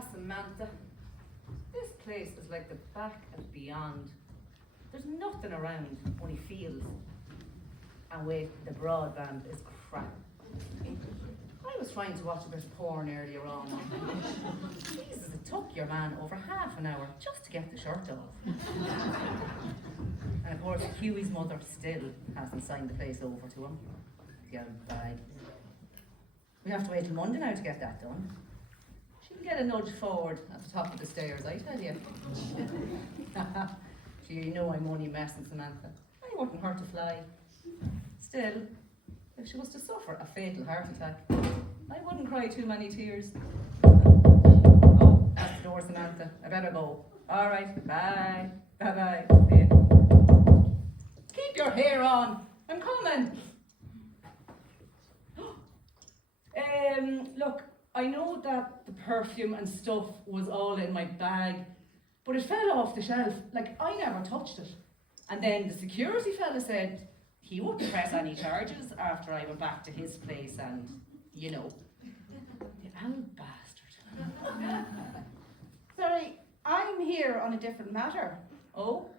Samantha, this place is like the back and beyond. There's nothing around, only fields. And wait, the broadband is crap. I was trying to watch a bit of porn earlier on. Jesus, it took your man over half an hour just to get the shirt off. And of course, Hughie's mother still hasn't signed the place over to him. Yeah, bye. We have to wait till Monday now to get that done. She'll get a nudge forward at the top of the stairs, I tell you. You know I'm only messing, Samantha. I wouldn't hurt to fly. Still, if she was to suffer a fatal heart attack, I wouldn't cry too many tears. Oh, that's the door, Samantha. I better go. All right, bye. Bye-bye. See you. Keep your hair on. I'm coming. Look, I know that the perfume and stuff was all in my bag, but it fell off the shelf. Like, I never touched it. And then the security fella said he wouldn't press any charges after I went back to his place and, you know, the old bastard. Sorry, I'm here on a different matter. Oh,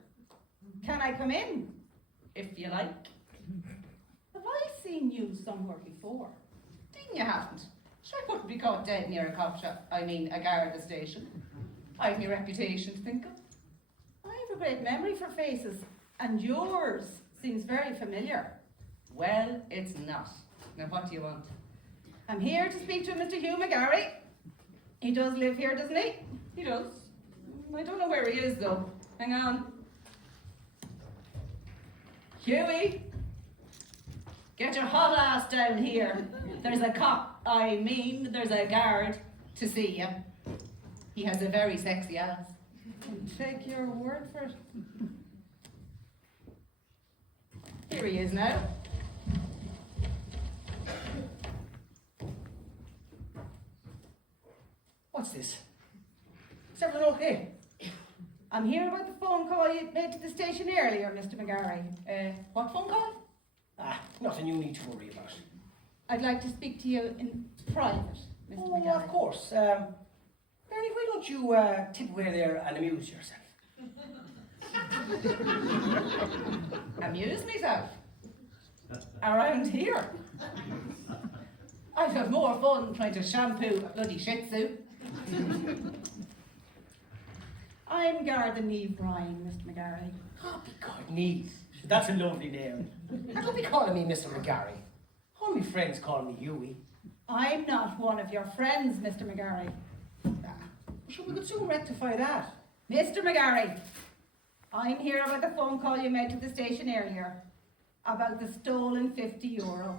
Can I come in? if you like. Have I seen you somewhere before? You haven't. Sure, I wouldn't be caught dead near a cop shop, a Garda station. I've my reputation to think of. I have a great memory for faces, and yours seems very familiar. Well, it's not. Now, what do you want? I'm here to speak to Mr. Hugh McGarry. He does live here, doesn't he? He does. I don't know where he is, though. Hang on. Hughie! Get your hot ass down here. There's a there's a guard to see you. He has a very sexy ass. Take your word for it. Here he is now. What's this? Is everything okay? I'm here about the phone call you made to the station earlier, Mr. McGarry. What phone call? Nothing you need to worry about. I'd like to speak to you in private, Mr. Oh, McGarry. of course. Bernie, why don't you tip away there and amuse yourself? Amuse myself. Around here. I'd have more fun trying to shampoo a bloody shih tzu. I'm Garda Neve Bryan, Mr. McGarry. Oh, be God, Neve. That's a lovely name. And don't be calling me Mr. McGarry. All my friends call me Hughie. I'm not one of your friends, Mr. McGarry. Sure, we could soon rectify that. Mr. McGarry, I'm here about the phone call you made to the station earlier about the stolen €50.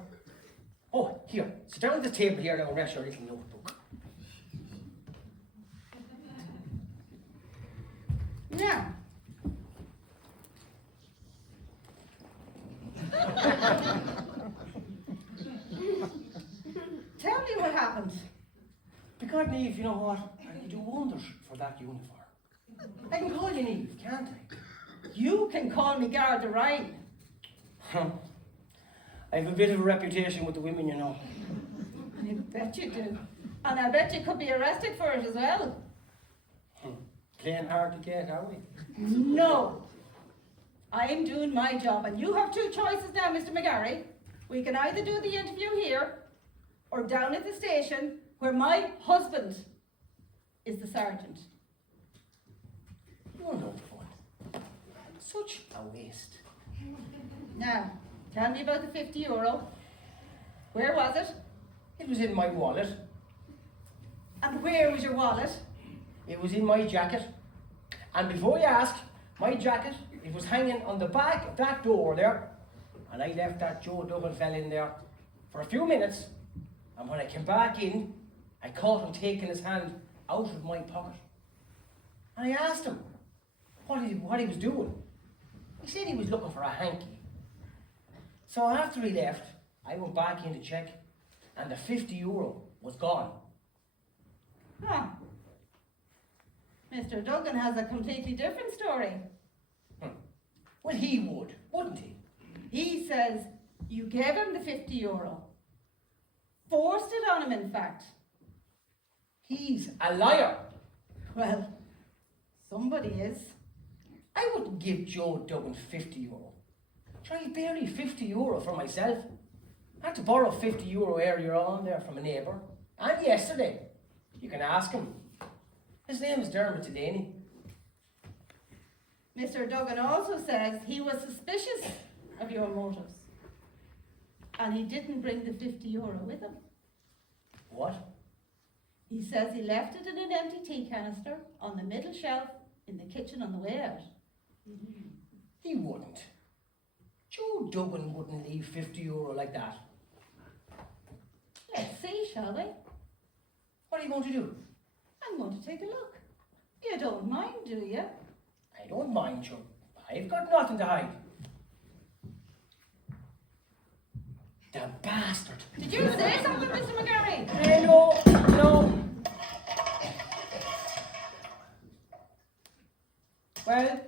Oh, here. Sit down at the table here now and rest your little notebook. Now, tell me what happened. Because, Neve, you know what? I can do wonders for that uniform. I can call you Neve, can't I? You can call me Garda Ryan. I have a bit of a reputation with the women, you know. I bet you do. And I bet you could be arrested for it as well. Playing hard to get, are we? No. I'm doing my job, and you have two choices now, Mr. McGarry. We can either do the interview here, or down at the station, where my husband is the sergeant. You're no fun. Such a waste. Now, tell me about the €50. Where was it? It was in my wallet. And where was your wallet? It was in my jacket. And before you ask, my jacket, it was hanging on the back of that door there. And I left that Joe Duggan fell in there for a few minutes. And when I came back in, I caught him taking his hand out of my pocket. And I asked him what he was doing. He said he was looking for a hanky. So after he left, I went back in to check, and the €50 was gone. Huh. Mr. Duggan has a completely different story. Well, he would, wouldn't he? He says you gave him the €50. Forced it on him, in fact. He's a liar. Well, somebody is. I wouldn't give Joe Duggan €50. Try barely €50 for myself. I had to borrow €50 earlier on there from a neighbour. And yesterday. You can ask him. His name is Dermot Delaney. Mr. Duggan also says he was suspicious of your motives. And he didn't bring the €50 with him. What? He says he left it in an empty tea canister on the middle shelf in the kitchen on the way out. He wouldn't. Joe Duggan wouldn't leave €50 like that. Let's see, shall we? What are you going to do? I'm going to take a look. You don't mind, do you? I don't mind, Joe. I've got nothing to hide. The bastard. Did you say something, Mr. McGarry? No. Well,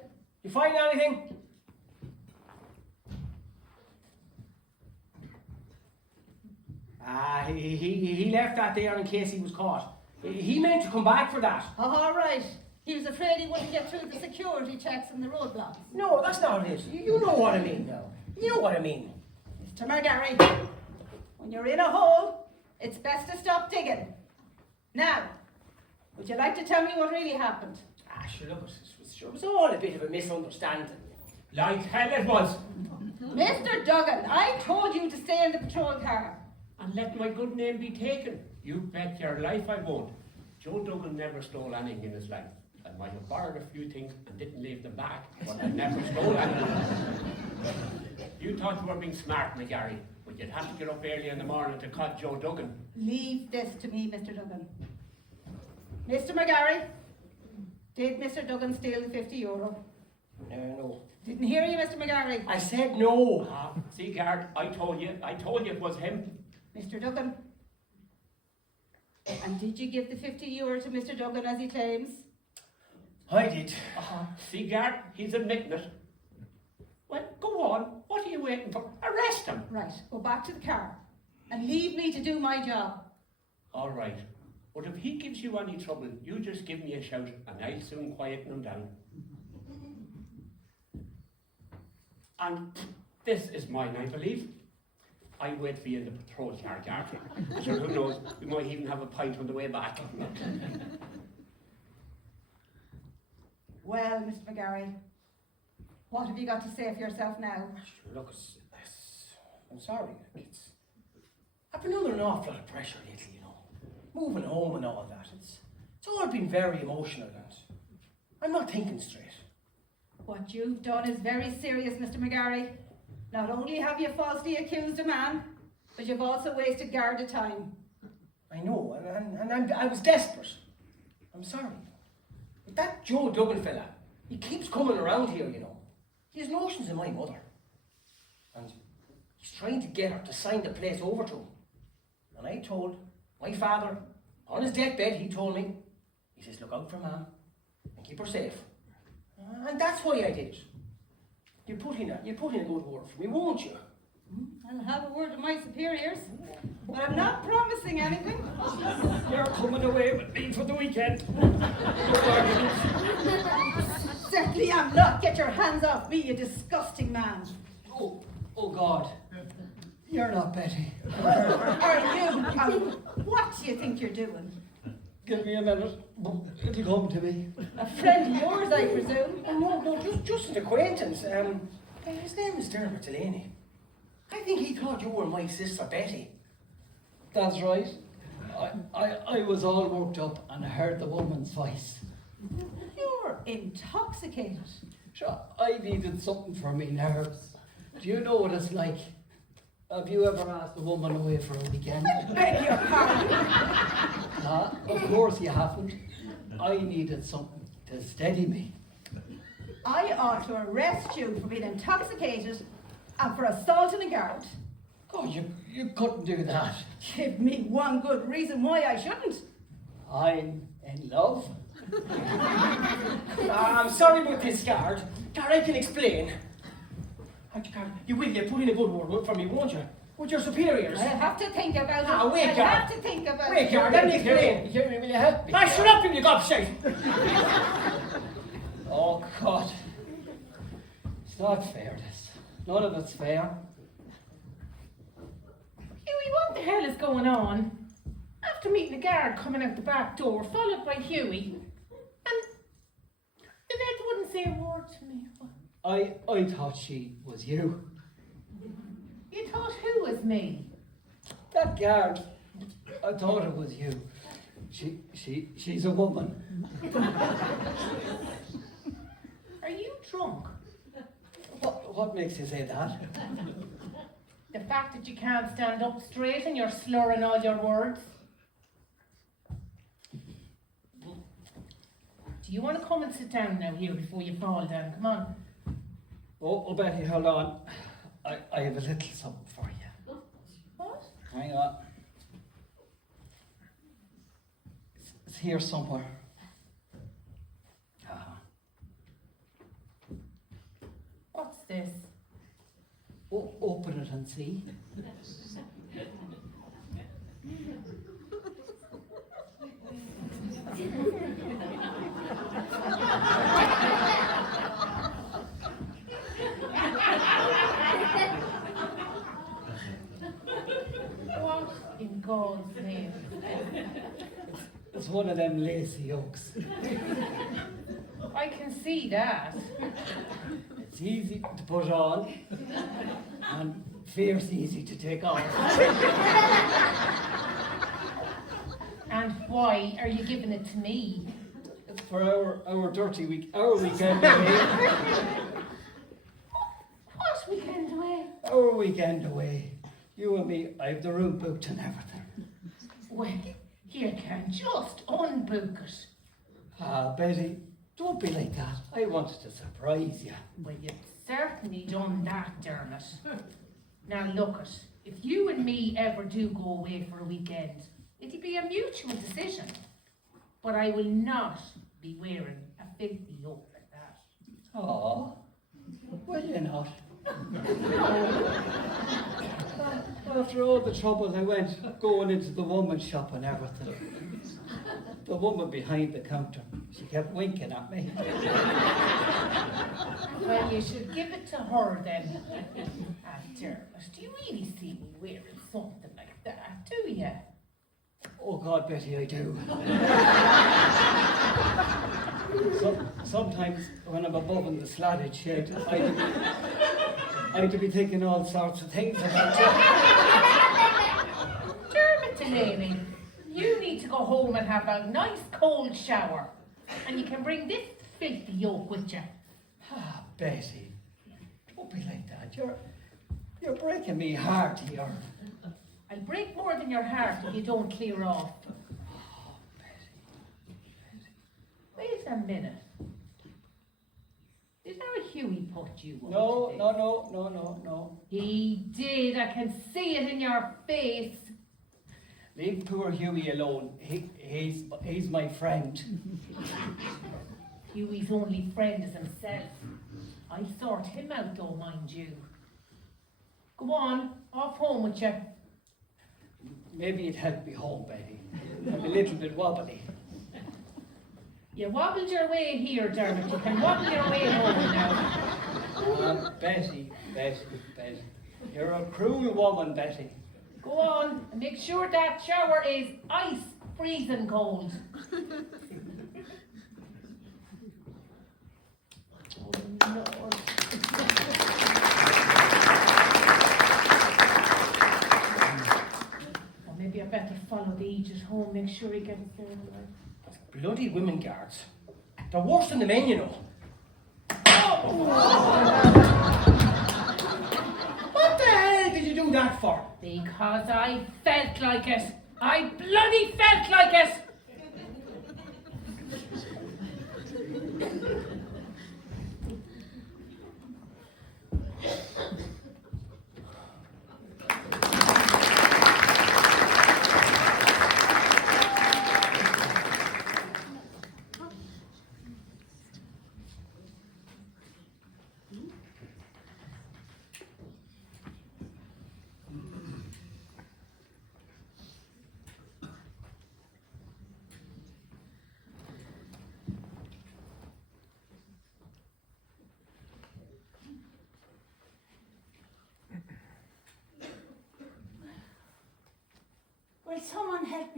you find anything? He left that there in case he was caught. He meant to come back for that. Oh, all right. He was afraid he wouldn't get through the security checks and the roadblocks. No, that's not it. You know what I mean now. You know what I mean. Mr. McGarry, when you're in a hole, it's best to stop digging. Now, would you like to tell me what really happened? Sure, look, it was all a bit of a misunderstanding. Like hell it was. Mr. Duggan, I told you to stay in the patrol car. And let my good name be taken. You bet your life I won't. Joe Duggan never stole anything in his life. I might have borrowed a few things and didn't leave them back, but I never stole anything. You thought you were being smart, McGarry, but you'd have to get up early in the morning to cut Joe Duggan. Leave this to me, Mr. Duggan. Mr. McGarry, did Mr. Duggan steal the €50? No. Didn't hear you, Mr. McGarry. I said no. See, Gard, I told you it was him. Mr. Duggan. And did you give the €50 to Mr. Duggan as he claims? I did. See, Gard, he's admitting it. Well, go on. What are you waiting for? Arrest him. Right, go back to the car and leave me to do my job. All right. But if he gives you any trouble, you just give me a shout and I'll soon quieten him down. And this is mine, I believe. I wait for you in the patrol car, Garth. Sure, who knows, we might even have a pint on the way back. Well, Mr. McGarry, what have you got to say for yourself now? Sure, look, I'm sorry. I've been under an awful lot of pressure lately, you know. Moving home and all that. It's all been very emotional and I'm not thinking straight. What you've done is very serious, Mr. McGarry. Not only have you falsely accused a man, but you've also wasted Garda time. I know, and I was desperate. I'm sorry. But that Joe Duggan fella, he keeps coming around here, you know. He has notions of my mother. And he's trying to get her to sign the place over to him. And I told my father, on his deathbed, he told me, he says, look out for Mum and keep her safe. And that's why I did it. You put in a good word for me, won't you? I'll have a word with my superiors, but I'm not promising anything. You're coming away with me for the weekend. Certainly I'm not. Get your hands off me, you disgusting man. Oh God. You're not Betty. Are you? What do you think you're doing? Give me a minute. It'll come to me. A friend of yours, I presume? No, just an acquaintance. His name is Dermot Delaney. I think he thought you were my sister Betty. That's right. I was all worked up and heard the woman's voice. You're intoxicated. Sure, I needed something for me nerves. Do you know what it's like? Have you ever asked a woman away for a weekend? Beg your pardon. Of course you haven't. I needed something to steady me. I ought to arrest you for being intoxicated and for assaulting a guard. Oh, you couldn't do that. Give me one good reason why I shouldn't. I'm in love. I'm sorry about this, Gard. Gard, I can explain. You will, you put in a good word for me, won't you? with your superiors. I'll have to think about it. Ah, wait, I'll Gar. have to think about Wait, it. Gar, let me explain. Will you help me? Ah, shut up, you gobshite! Oh, God. It's not fair, this. None of it's fair. Hughie, what the hell is going on? After meeting the guard coming out the back door, followed by Hughie, and Annette wouldn't say a word to me. I thought she was you. You thought who was me? That guard, I thought it was you. She's a woman. Are you drunk? What makes you say that? The fact that you can't stand up straight and you're slurring all your words? Do you want to come and sit down now here before you fall down? Come on. Oh, Betty, hold on. I have a little something for you. What? Hang on. It's here somewhere. Ah. What's this? Open it and see. What in God's name? It's one of them lacy oaks. I can see that. It's easy to put on and fierce easy to take off. And why are you giving it to me? It's for our dirty week, our weekend away. What weekend away? Our weekend away. You and me, I have the room booked and everything. Well, you can just unbook it. Ah, Betty, don't be like that. I wanted to surprise you. Well, you've certainly done that, Dermot. Now look it, if you and me ever do go away for a weekend, it'll be a mutual decision. But I will not be wearing a filthy yoke like that. Oh, will you not? After all the trouble I went going into the woman's shop and everything, the woman behind the counter, she kept winking at me. Well, you should give it to her then. Dermot, do you really see me wearing something like that, do you? Oh God, Betty, I do. Sometimes when I'm above in the slatted shed, I'd be thinking all sorts of things about you. Dermot Delaney, you need to go home and have a nice cold shower. And you can bring this filthy yoke with you. Ah, Betty, don't be like that. You're breaking me heart here. I'll break more than your heart if you don't clear off. Oh, Betty. Wait a minute. Did our Hughie put you up No, today? no. He did. I can see it in your face. Leave poor Hughie alone. He's my friend. Hughie's only friend is himself. I'll sort him out though, mind you. Go on, off home with you. Maybe it'd help me home, Betty. I'm a little bit wobbly. You wobbled your way here, Dermot. You can wobble your way home now. Betty. You're a cruel woman, Betty. Go on and make sure that shower is ice freezing cold. Oh, Lord. Or maybe I better follow the Aegis home, make sure he gets there. Bloody women guards. They're worse than the men, you know. What the hell did you do that for? Because I felt like it. I bloody felt like it.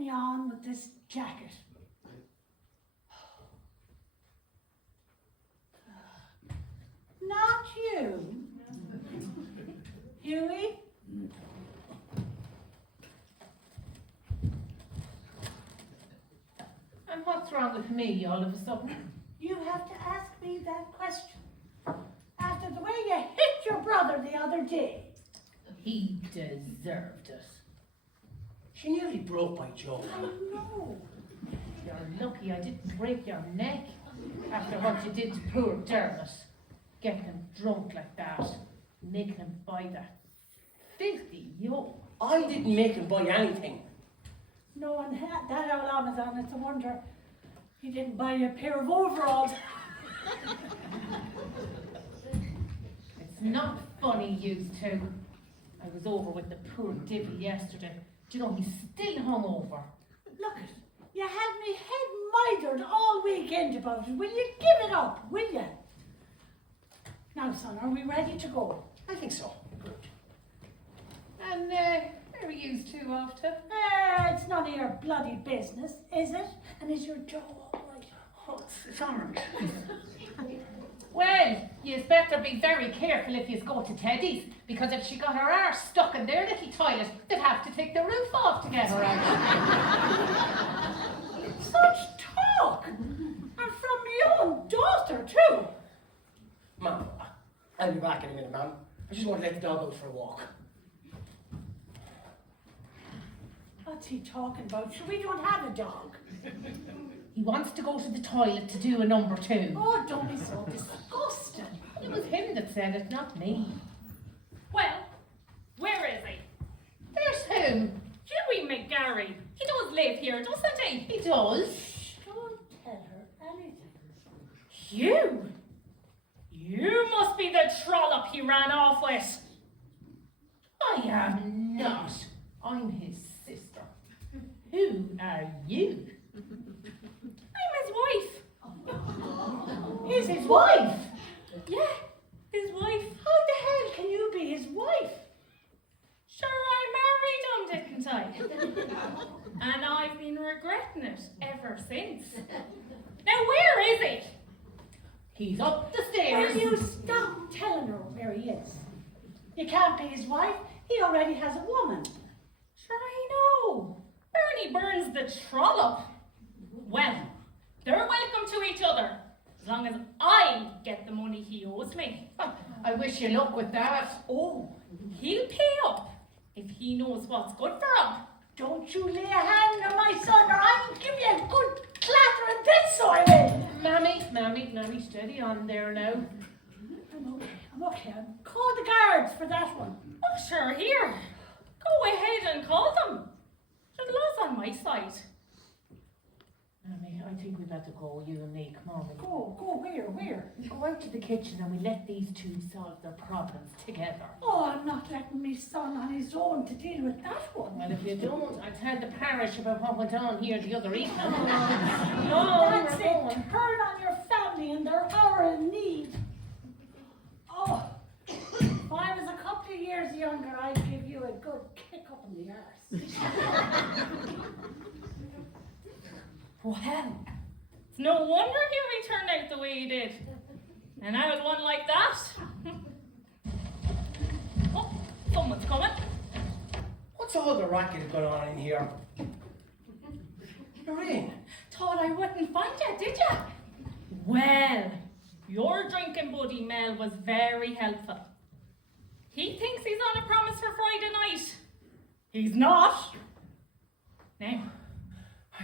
me on with this jacket. Not you. Hughie? And what's wrong with me all of a sudden? You have to ask me that question. After the way you hit your brother the other day. He deserved it. She nearly broke my jaw. I know. You're lucky I didn't break your neck after what you did to poor Dermot. Getting him drunk like that, making him buy that filthy yoke. I didn't make him buy anything. No one had that old Amazon. It's a wonder he didn't buy you a pair of overalls. It's not funny, you two. I was over with the poor divvy yesterday. Do you know he's still hungover? Look it. You had me head mitered all weekend about it. Will you give it up, will you? Now, son, are we ready to go? I think so. And where are you two off to? It's none of your bloody business, is it? And is your jaw all right? Oh, it's all right. Well, you'd better be very careful if you go to Teddy's, because if she got her arse stuck in their little toilet, they'd have to take the roof off to get her out. Such talk! And from my own daughter, too. Ma'am, I'll be back in a minute, ma'am. I just want to let the dog out for a walk. What's he talking about? We don't have a dog. He wants to go to the toilet to do a number 2. Oh, don't be so disgusting. It was him that said it, not me. Well, where is he? There's him. Hughie McGarry. He does live here, doesn't he? He does. Don't tell her anything. Hugh? You must be the trollop he ran off with. I am not. I'm his sister. Who are you? I'm his wife. He's his wife. Yeah, his wife. How the hell can you be his wife? Sure, I married him, didn't I? And I've been regretting it ever since. Now, where is he? He's up the Will stairs. you stop telling her where he is? You can't be his wife. He already has a woman. Sure, I know. Bernie Burns the trollop. Well, they're welcome to each other, as long as I get the money he owes me. I wish you luck with that. Oh, He'll pay up if he knows what's good for him. don't you lay a hand on my son or I'll give you a good clattering bit, so I will. Mammy, steady on there now. I'm okay. I'll call the guards for that one. Oh, sure, here. Go ahead and call them. The law's on my side. Mammy, I think we better go, you and me. Come on. Go, where? We go out to the kitchen and we let these two solve their problems together. Oh, I'm not letting my son on his own to deal with that one. Well, if you don't, I tell the parish about what went on here the other evening. No, That's we're it. going. Turn on your family and their hour in need. Oh, if I was a couple of years younger, I'd give you a good kick up in the arse. Well, it's no wonder Hughie turned out the way he did. An old one like that. Oh, someone's coming. What's all the racket going on in here? Lorraine. Thought I wouldn't find you, did you? Well, your drinking buddy Mel was very helpful. He thinks he's on a promise for Friday night. He's not. Now,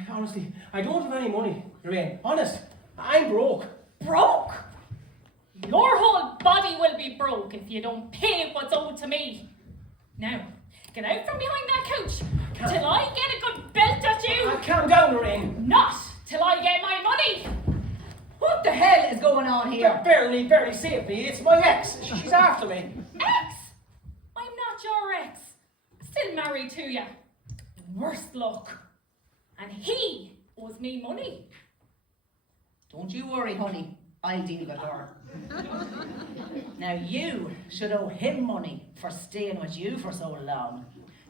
Honestly, I don't have any money, Lorraine. Honest, I'm broke. broke? Your whole body will be broke if you don't pay what's owed to me. Now, get out from behind that couch till I get a good belt at you. Calm down, Lorraine. Not till I get my money. What the hell is going on here? Barely saved me. It's my ex. She's after me. Ex? I'm not your ex. Still married to you. Worse luck. And he owes me money. Don't you worry, honey. I'll deal with her. Now you should owe him money for staying with you for so long.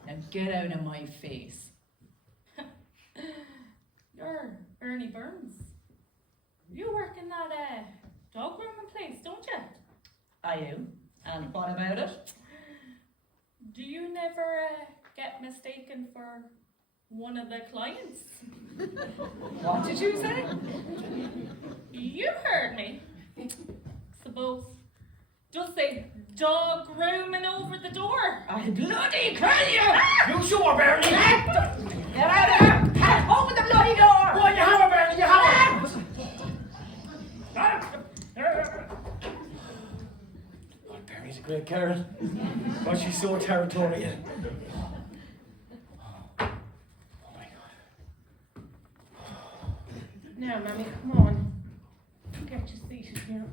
Now get out of my face. You're Ernie Burns. You work in that dog grooming place, don't you? I do. And what about it? Do you never get mistaken for one of the clients? What did you say? You heard me. Suppose. Just say dog grooming over the door. I bloody kill you! You sure, Bernie? Get out of here! Cat, open the bloody door! Well, you have her, Bernie, you have her! Oh, Bernie's a great carrot, but she's so territorial. Oh my God. Now, Mammy, come on. Get you seated here.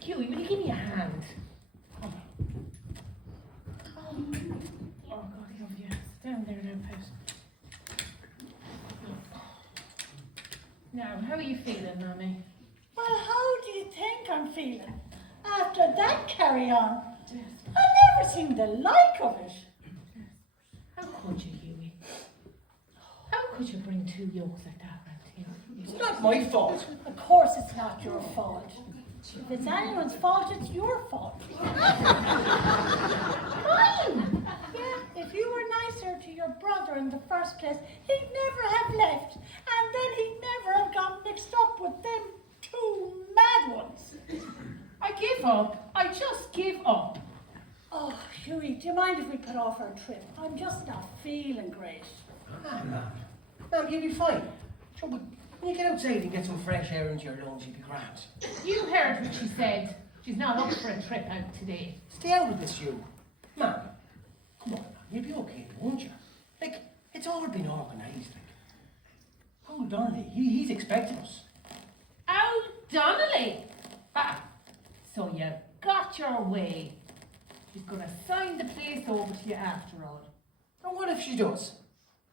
Huey, will you give me a hand? Oh, God, love you. Sit down there now, Pat. Now, how are you feeling, Mammy? Well, how do you think I'm feeling after that carry on? I've never seen the like of it. How could you, Huey? How could you bring two yokes like that round here? It's not my fault. Of course it's not your fault. If it's anyone's fault, it's your fault. Mine! Yeah, if you were nicer to your brother in the first place, he'd never have left. And then he'd never have got mixed up with them two mad ones. I give up. I just give up. Oh, Huey, do you mind if we put off our trip? I'm just not feeling great. Ah, Ma'am, you'll be fine. Sure, but when you get outside and get some fresh air into your lungs, you'll be grand. You heard what she said. She's not up for a trip out today. Stay out of this, you. Ma'am, come on, you'll be okay, won't you? Like, it's all been organised, like. Paul Donnelly, he's expecting us. Oh, Donnelly! Ha! So you got your way. She's gonna sign the place over to you after all. And what if she does?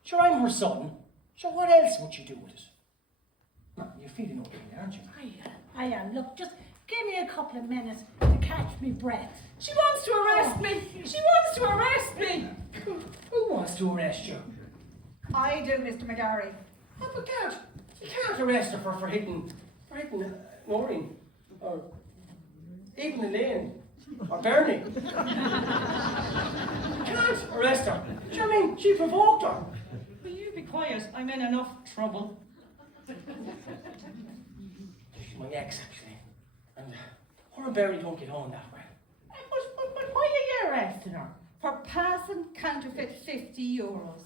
Sure, I'm her son. Sure, what else would she do with it? Ma'am, you're feeling okay, aren't you? I am. Look, just give me a couple of minutes to catch me breath. She wants to arrest me! She wants to arrest me! Who wants to arrest you? I do, Mr. McGarry. Oh, but Dad, you can't arrest her for hitting Noreen, or even Elaine, or Bernie. You can't arrest her. Do you know what I mean? She provoked her. Will you be quiet? I'm in enough trouble. She's my ex, actually. And her and Bernie don't get on that well. But why are you arresting her? For passing counterfeit 50 euros.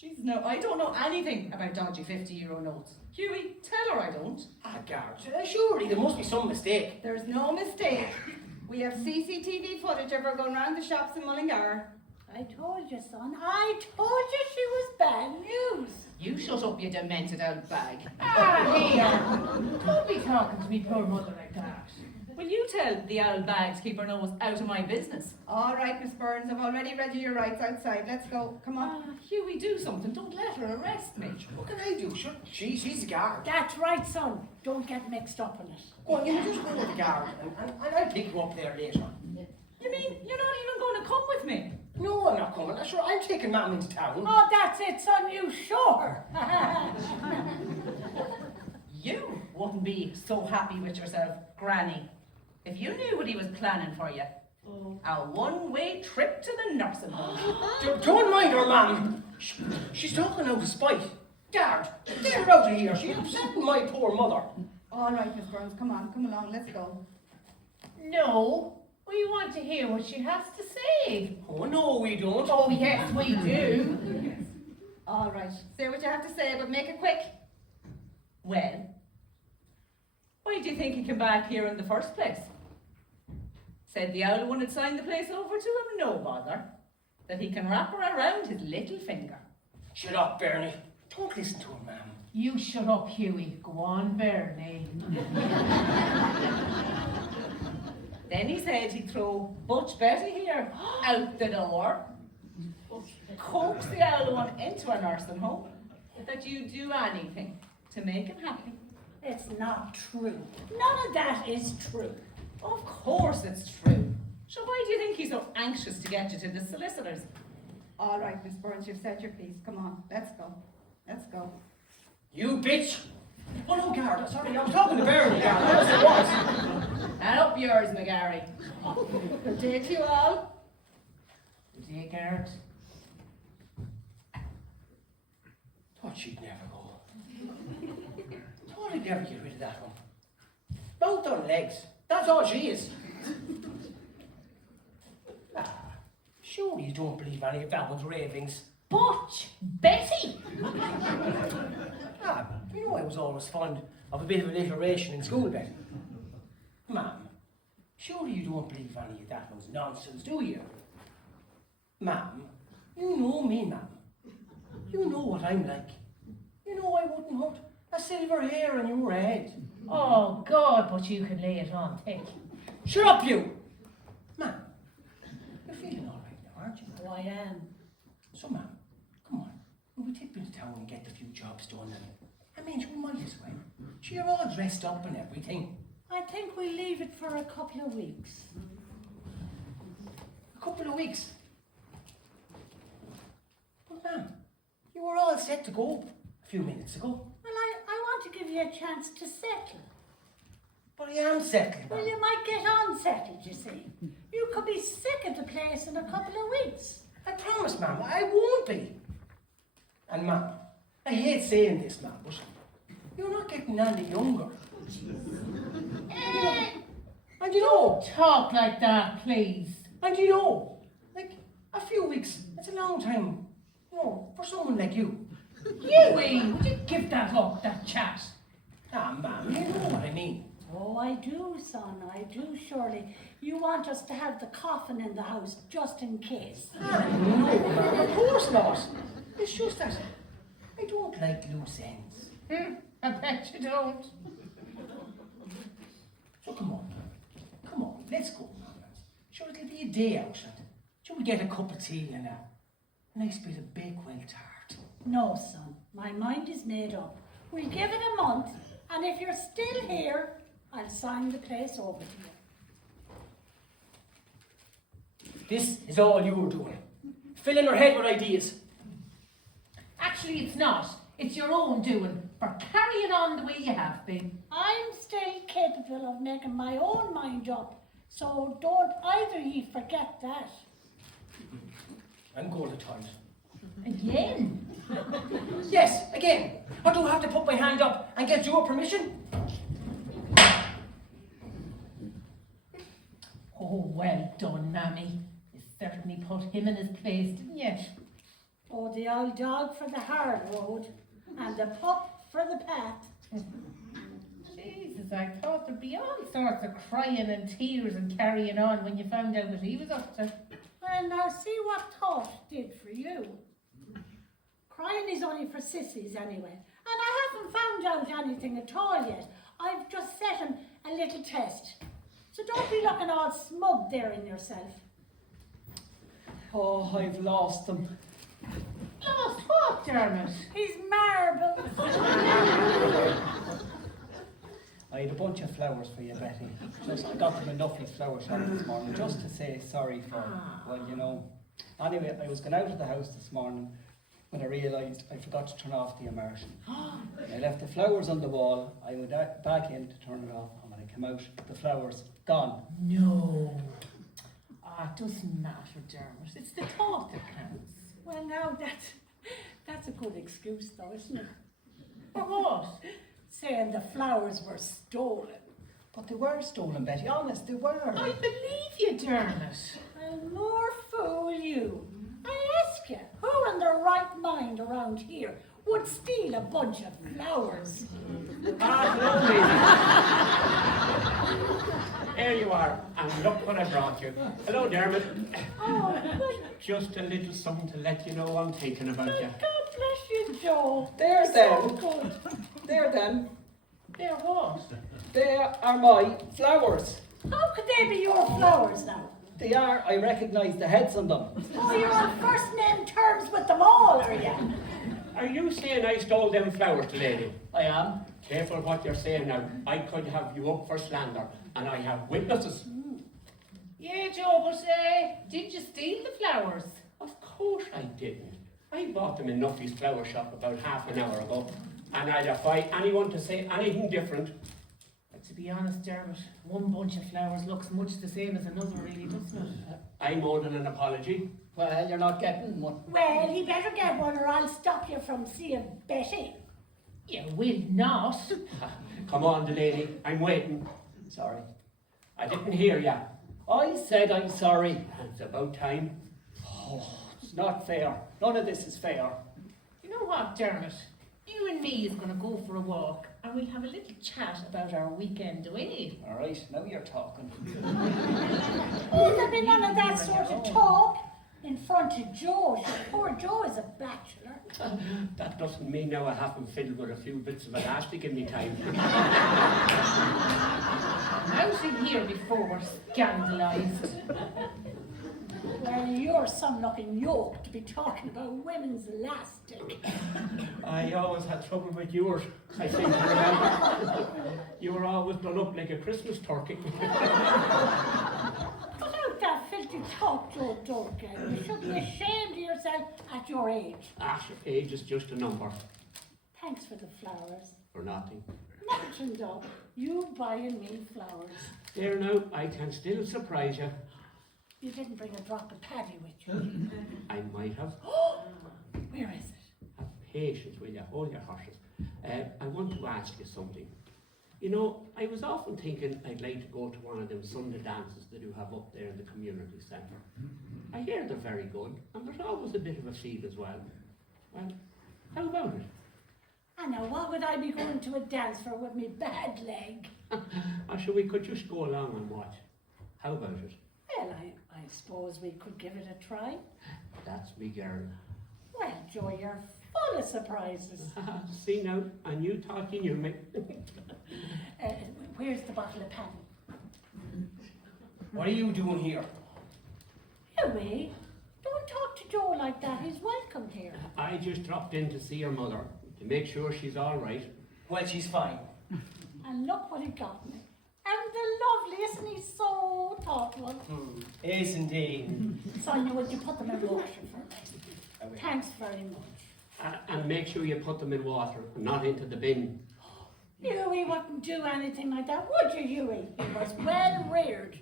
Jeez, no, I don't know anything about dodgy 50 euro notes. Huey, tell her I don't. Ah, guard. Surely there must be some mistake. There's no mistake. We have CCTV footage of her going round the shops in Mullingar. I told you, son. I told you she was bad news. You shut up, you demented old bag. Ah, here! Don't be talking to me poor mother like that. Will you tell the old bag to keep her nose out of my business? All right, Miss Burns, I've already read you your rights outside. Let's go. Come on. Hughie, do something. Don't let her arrest me. What can I do? Sure, she's the guard. That's right, son. Don't get mixed up in it. Go on, you just go with the guard, and I'll pick you up there later. You mean you're not even going to come with me? No, I'm not coming. Sure, I'm taking Mum into town. Oh, that's it, son. You sure? You wouldn't be so happy with yourself, Granny, if you knew what he was planning for you. A one-way trip to the nursing home. Don't mind her, Mum. She's talking out of spite. Guard, get her out of here. She's upsetting my poor mother. All right, Miss Burns, come on, come along, let's go. No, we want to hear what she has to say. Oh, no, we don't. Oh, yes, we do. All right, say what you have to say, but make it quick. Well, why do you think he came back here in the first place? Said the owl one had signed the place over to him, no bother. That he can wrap her around his little finger. Shut up, Bernie. Don't listen to him, Mum. You shut up, Huey. Go on, Bernie. Then he said he'd throw Butch Betty here out the door, coax the owl one into a nursing home, that you'd do anything to make him happy. It's not true. None of that is true. Of course it's true. So why do you think he's so anxious to get you to the solicitors? All right, Miss Burns, you've said your piece. Come on, let's go. Let's go. You bitch! Oh no, Garda, sorry, I was talking to Barry, Garda, that's it was. Help yours, McGarry. Good day to you all. Good day, Garrett. Thought she'd never go. Thought I'd never get rid of that one. Both on legs, that's all she is. Ah, surely you don't believe any of that one's ravings. Butch! Betty! Ah, you know I was always fond of a bit of alliteration in school, Betty. Ma'am, surely you don't believe any of that one's nonsense, do you? Ma'am, you know me, ma'am. You know what I'm like. You know I wouldn't hurt a silver hair on your head. Oh, God, but you can lay it on thick. Shut up, you! Ma'am, you're feeling all right now, aren't you? Oh, I am. So, ma'am, come on. We'll take me to town and get a few jobs done. I mean, you might as well. You're all dressed up and everything. I think we'll leave it for a couple of weeks. A couple of weeks. But, ma'am, you were all set to go a few minutes ago. Well, I want to give you a chance to settle. But I am settled, Well, ma'am. you might get unsettled, you see. You could be sick of the place in a couple of weeks. I promise, ma'am, I won't be. And, ma'am, I hate saying this, ma'am, but you're not getting any younger. And you know, Talk like that, please. and you know, like, a few weeks, it's a long time, you know, for someone like you. Hughie, would you give that up, that chat? Ah, ma'am, you know what I mean. Oh, I do, son, I do, surely. You want us to have the coffin in the house, just in case. Ah, no, ma'am, of course not. It's just that I don't like loose ends. I bet you don't. So come on, let's go, ma'am. Sure, it'll be a day out, and shall we get a cup of tea and a nice bit of Bakewell tart? No, son, my mind is made up. We'll give it a month, and if you're still here, I'll sign the place over to you. This is all you were doing. Filling her head with ideas. Actually, it's not. It's your own doing for carrying on the way you have been. I'm still capable of making my own mind up, so don't either ye forget that. I'm going to toilet. Again? Yes, again. Or do I have to put my hand up and get your permission? Oh, well done, Mammy. You certainly put him in his place, didn't you? Oh, the old dog for the hard road, and the pup for the path. Jesus, I thought there'd be all sorts of crying and tears and carrying on when you found out what he was up to. Well, now see what thought did for you. Crying is only for sissies anyway, and I haven't found out anything at all yet. I've just set him a little test. So don't be looking all smug there in yourself. Oh, I've lost them. Lost what, Dermot? He's marble. I had a bunch of flowers for you, Betty. Just, I got them in Nuffy's flower shop this morning, just to say sorry for, well, you know. Anyway, I was going out of the house this morning when I realised I forgot to turn off the immersion. I left the flowers on the wall, I went back in to turn it off, and when I came out, the flowers gone. No. Ah, it doesn't matter, Dermot. It's the thought that counts. Well, now that's a good excuse, though, isn't it? For what? Saying the flowers were stolen. But they were stolen, Betty, honest, they were. I believe you, Dermot. Well, more fool you. I ask you, who in their right mind around here would steal a bunch of flowers? There you are, and look what I brought you. Hello, Dermot. Oh, well, Just a little something to let you know I'm thinking about you. God bless you, Joe. There's So them. good. There then. There what? They are my flowers. How could they be your flowers now? They are, I recognise the heads on them. Oh, you're on first name terms with them all, are you? Are you saying I stole them flowers, lady? I am. Careful what you're saying now. I could have you up for slander, and I have witnesses. Yeah, Joe, but did you steal the flowers? Of course I didn't. I bought them in Nuffy's flower shop about half an hour ago, and I defy anyone to say anything different. But to be honest, Dermot, one bunch of flowers looks much the same as another, really, doesn't it? I'm owing an apology. Well, you're not getting one. Well, he better get one or I'll stop you from seeing Betty. You will not. Come on, Delaney, I'm waiting. Sorry. I didn't hear ya. I said I'm sorry. It's about time. Oh, it's not fair. None of this is fair. You know what, Dermot? You and me is going to go for a walk and we'll have a little chat about our weekend away. All right, now you're talking. Oh, there'll be none of that sort of talk in front of Joe. Poor Joe is a bachelor. That doesn't mean now I haven't fiddled with a few bits of elastic in me time. Out in here before we're scandalised. Well, you're some looking yoke to be talking about women's elastic. I always had trouble with yours, I seem to remember. You were always done up like a Christmas turkey. Cut out that filthy talk, Joe Duncan. You should be ashamed of yourself at your age. Age is just a number. Thanks for the flowers. For nothing. Nothing though. You buying me flowers. There now, I can still surprise you. You didn't bring a drop of paddy with you. I might have. Where is it? Have patience, will you? Hold your horses. I want to ask you something. You know, I was often thinking I'd like to go to one of them Sunday dances that you have up there in the community centre. I hear they're very good, and there's always a bit of a feel as well. Well, how about it? I know, what would I be going to a dance for with me bad leg? Or sure, we could just go along and watch. How about it? Well, I suppose we could give it a try. That's me girl. Well, Joe, you're full of surprises. See now, and you thought you knew me. Where's the bottle of paddy? What are you doing here? Hughie, don't talk to Joe like that. He's welcome here. I just dropped in to see your mother, to make sure she's all right. Well, she's fine. And look what he got me. And the lovely, isn't he so thoughtful? Yes, indeed. Sonia, would you put them in water for me? Thanks very much. And make sure you put them in water, not into the bin. Hughie wouldn't do anything like that, would you, Hughie? He was well reared.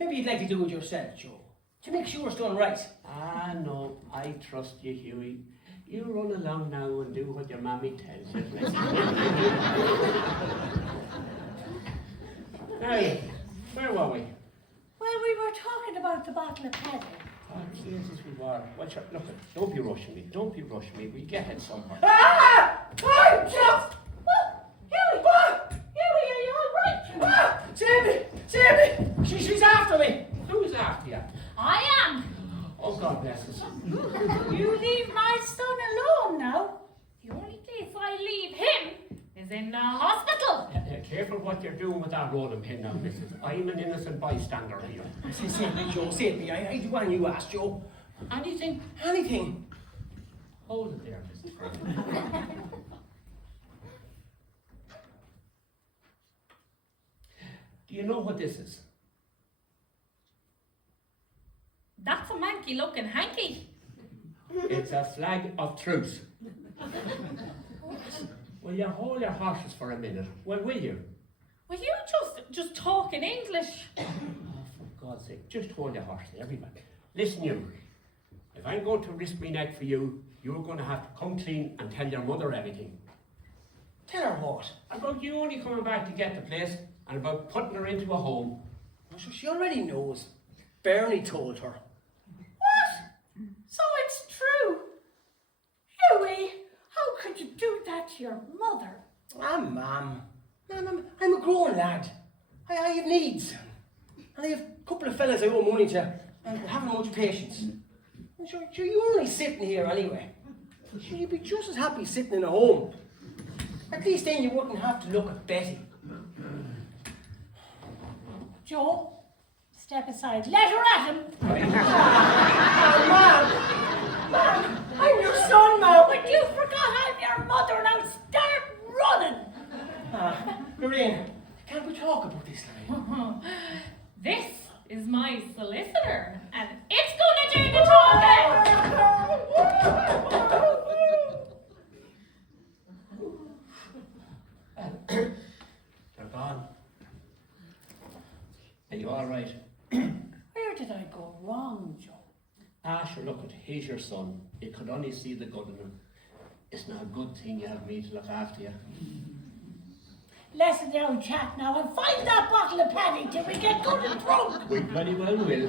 Maybe you'd like to do it yourself, Joe, to make sure it's done right. Ah, no, I trust you, Hughie. You run along now and do what your mammy tells you. Now, where were we? Well, we were talking about the bottle of paddy. Oh, Jesus, we were. Watch out, look, don't be rushing me. Don't be rushing me. We'll get it somewhere. Ah! I'm just... Hughie! Ah! Hughie, are you all right? Ah! Sammy! Sammy! She's after me! Who's after you? I am. Oh, God bless us. You leave my son alone now. The only place I leave him is in the hospital. Careful what you're doing with that rolling pin now, missus. I'm an innocent bystander here. Save me, Joe, save me. I do what you ask, Joe. Anything? Anything. Hold it there, Mrs. Fry. Do you know what this is? That's a manky looking hanky. It's a flag of truce. Will you hold your horses for a minute? Well, will you? Will you just talk in English? Oh, for God's sake, just hold your horses, everybody. Listen, you. If I'm going to risk my neck for you, you're going to have to come clean and tell your mother everything. Tell her what? About you only coming back to get the place, and about putting her into a home. Oh, so she already knows. Bernie told her. What? So it's true. Hughie, how could you do that to your mother? Ah, Ma'am, I'm a grown lad. I have needs. And I have a couple of fellas I owe money to. I haven't much patience. And sure, you're only sitting here anyway. Sure, you'd be just as happy sitting in a home. At least then you wouldn't have to look at Betty. Joe, step aside. Let her at him. Ma'am, I'm your son, Ma'am. But you forgot I'm your mother. Now start running. Lorraine, can't we talk about this now? This is my solicitor, and it's gonna do the talking. They're gone. Are you all right? Where did I go wrong, Joe? Sure, look, he's your son. You could only see the good in him. It's not a good thing you have me to look after you. Less of down chat now and find that bottle of paddy till we get good and drunk. We bloody well will.